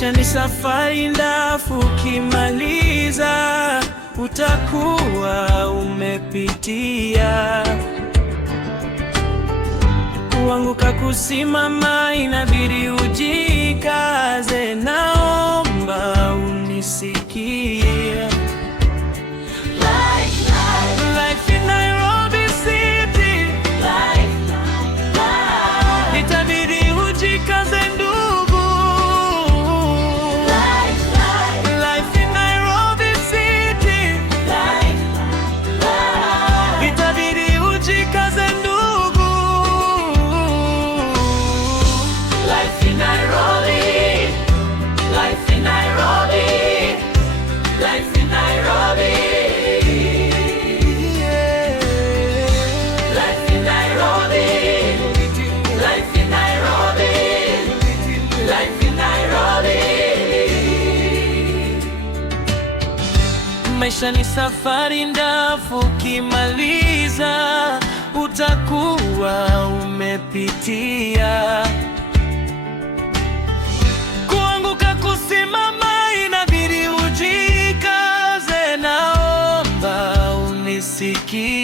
Maisha ni safari ndefu, ukimaliza utakuwa umepitia. Kuanguka, kusimama, inabidi ujikaze. Naomba unisikie. Life in Nairobi City. Itabidi ujikaze ndugu. Life in Nairobi City. Itabidi ujikaze ndugu. Life in Nairobi. Life in Nairobi. Life in Nairobi. Life in Nairobi. Life in Nairobi. Life in Nairobi. Maisha ni safari ndefu, ukimaliza utakuwa umepitia. Kuanguka, kusimama, inabidi ujikaze. Naomba unisikie.